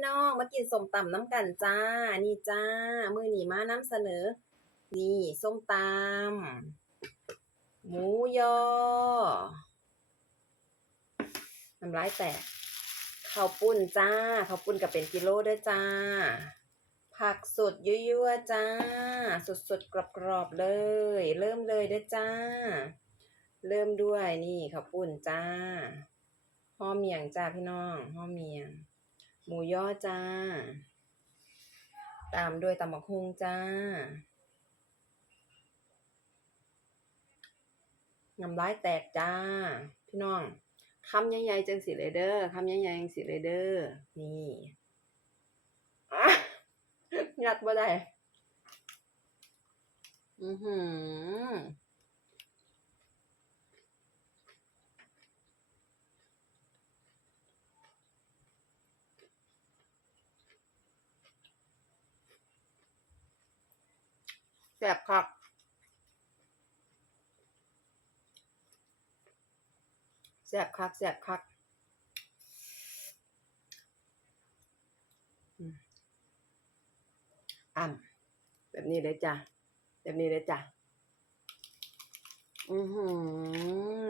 พี่น้อง มากินส้มตำน้ำกันจ้า นี่จ้า มือหนีมานำเสนอ นี่ส้มตำหมูยอน้ำลายแตกข้าวปุ้นจ้าข้าวปุ้นกับเป็นกิโลด้วยจ้า ผักสดยั่วๆจ้า สดๆกรอบๆเลย เริ่มเลยด้อจ้า เริ่มด้วยนี่ข้าวปุ้นจ้าห่อเมียงจ้าพี่น้องห่อเมียง หมูย่อจ้า ตามด้วยตำบักฮุงจ้า น้ำลายแตกจ้า พี่น้องคำใหญ่ๆจังสิเลเด้อคำใหญ่ๆจังสิเลเด้อนี่งัดบ่ได้ อือหือ แสบคักแสบคักแสบคักอืมอ่ำแบบนี้เลยจ้ะ แบบนี้เลยจ้ะ อือหือ